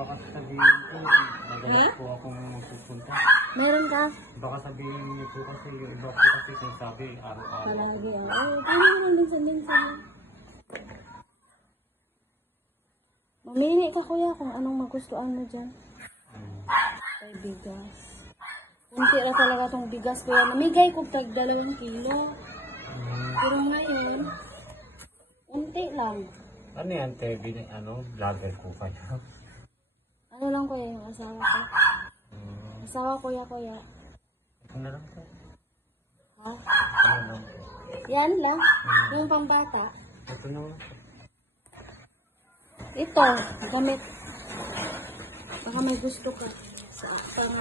Baka kasi sabihin ko, madalas po akong magpupunta. Meron ka? Baka sabihin niyo po kasi yung iba po kasi sinasabi araw-araw. Palagi. Ay, paano naman minsan-minsan? Mamili ka kuya kung anong magustuhan mo dyan. Ay, bigas. Kunti na talaga tong bigas kuya. Namigay ko tag 2 kilo. Pero ngayon, unti lang. Ano yan, Tevi? Ano? Vlogger ko pa niya. Ano lang kuya yung asawa ko? Asawa kuya. Ito na lang po. Ha? Ano lang po. Yan lang. Yung pambata. Ito na lang po. Ito, gamit. Baka may gusto ka. Sa pang...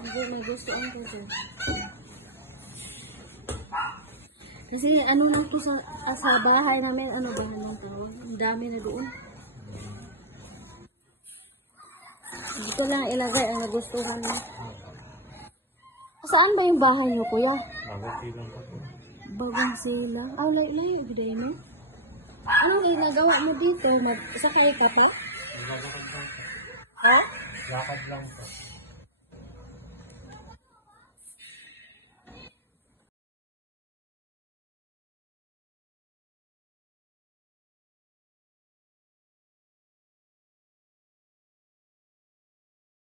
Hindi, may gusto ang ko. Kasi ano lang ko sa bahay namin, ano ba naman tawag? Ang dami na doon. Dito lang ilagay ang nagustuhan mo. Saan ba yung bahay niyo, kuya? Bagay silang pa po. Bagong sila. Ah, layo, biday mo. Anong ginagawa mo dito? Sakay ka pa? Lakad lang po. Ha? Lakad lang po.